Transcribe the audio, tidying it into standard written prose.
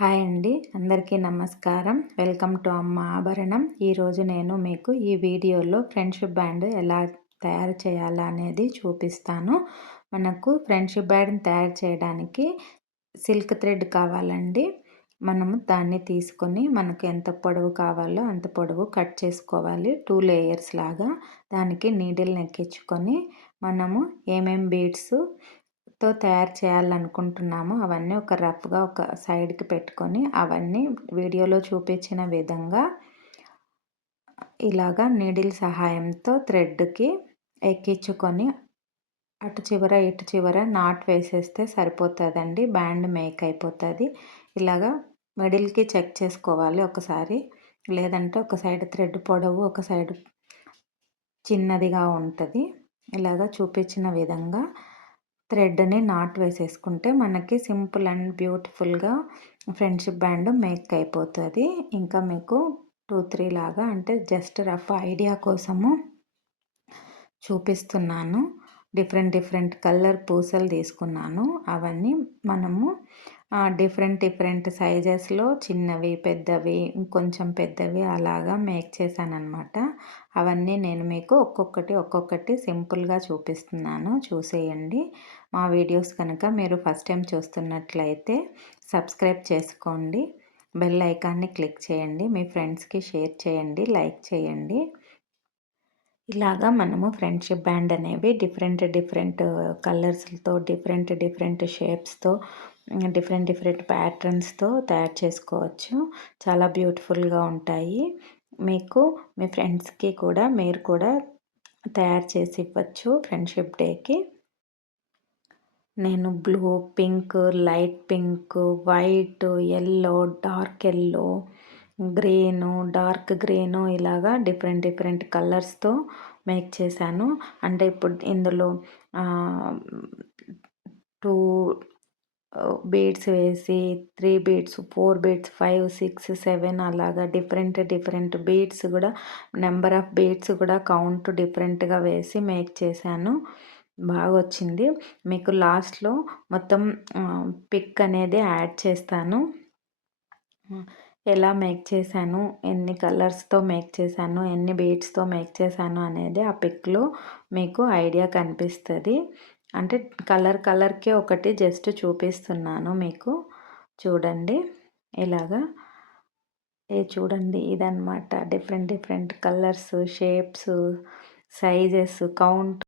Hi అండి, అందరికీ నమస్కారం. వెల్కమ్ టు అమ్మ ఆభరణం. ఈరోజు నేను మీకు ఈ వీడియోలో ఫ్రెండ్షిప్ బ్యాండ్ ఎలా తయారు చేయాలా అనేది చూపిస్తాను. మనకు ఫ్రెండ్షిప్ బ్యాండ్ తయారు చేయడానికి సిల్క్ థ్రెడ్ కావాలండి. మనము దాన్ని తీసుకొని మనకు ఎంత పొడవు కావాలో అంత పొడవు కట్ చేసుకోవాలి. 2 లేయర్స్ లాగా. దానికి నీడిల్ని ఎక్కించుకొని మనము బీడ్స్ తయారు చేయాలనుకుంటున్నాము అవన్నీ ఒక రఫ్గా ఒక సైడ్కి పెట్టుకొని అవన్నీ వీడియోలో చూపించిన విధంగా ఇలాగా నీడిల్ సహాయంతో థ్రెడ్కి ఎక్కించుకొని అటు చివర ఇటు చివర నాట్ వేసేస్తే సరిపోతుందండి. బ్యాండ్ మేక్ అయిపోతుంది. ఇలాగా మిడిల్కి చెక్ చేసుకోవాలి ఒకసారి, లేదంటే ఒక సైడ్ థ్రెడ్ పొడవు ఒక సైడ్ చిన్నదిగా ఉంటుంది. ఇలాగా చూపించిన విధంగా థ్రెడ్ని నాట్ వేసేసుకుంటే మనకి సింపుల్ అండ్ బ్యూటిఫుల్గా ఫ్రెండ్షిప్ బ్యాండ్ మేక్ అయిపోతుంది. ఇంకా మీకు 2-3 లాగా అంటే జస్ట్ రఫ్ ఐడియా కోసము చూపిస్తున్నాను. డిఫరెంట్ కలర్ పూసలు తీసుకున్నాను. అవన్నీ మనము డిఫరెంట్ సైజెస్లో చిన్నవి, పెద్దవి, ఇంకొంచెం పెద్దవి అలాగా మేక్ చేశానన్నమాట. అవన్నీ నేను మీకు ఒక్కొక్కటి సింపుల్గా చూపిస్తున్నాను, చూసేయండి. మా వీడియోస్ కనుక మీరు ఫస్ట్ టైం చూస్తున్నట్లయితే సబ్స్క్రైబ్ చేసుకోండి, బెల్ ఐకాన్ని క్లిక్ చేయండి, మీ ఫ్రెండ్స్కి షేర్ చేయండి, లైక్ చేయండి. ఇలాగా మనము ఫ్రెండ్షిప్ బ్యాండ్ అనేవి డిఫరెంట్ కలర్స్తో డిఫరెంట్ షేప్స్తో డిఫరెంట్ ప్యాటర్న్స్తో తయారు చేసుకోవచ్చు. చాలా బ్యూటిఫుల్గా ఉంటాయి. మీకు మీ ఫ్రెండ్స్కి కూడా మీరు కూడా తయారు చేసి ఇవ్వచ్చు ఫ్రెండ్షిప్ డేకి. నేను blue, pink, light pink, white, yellow, dark yellow, green, dark green ఇలాగా డిఫరెంట్ కలర్స్తో మేక్ చేశాను. అంటే ఇప్పుడు ఇందులో 2 బీడ్స్ వేసి 3 బీడ్స్, 4 బీడ్స్, 5, 6, 7 అలాగా డిఫరెంట్ బీడ్స్ కూడా నెంబర్ ఆఫ్ బీడ్స్ కూడా కౌంట్ డిఫరెంట్గా వేసి మేక్ చేశాను. బాగా వచ్చింది. మీకు లాస్ట్లో మొత్తం పిక్ అనేది యాడ్ చేస్తాను. ఎలా మేక్ చేశాను, ఎన్ని కలర్స్తో మేక్ చేశాను, ఎన్ని బీడ్స్తో మేక్ చేశాను అనేది ఆ పిక్లో మీకు ఐడియా కనిపిస్తుంది. అంటే కలర్కి ఒకటి జస్ట్ చూపిస్తున్నాను మీకు. చూడండి ఇలాగా. చూడండి ఇదన్నమాట different colours, shapes, sizes, count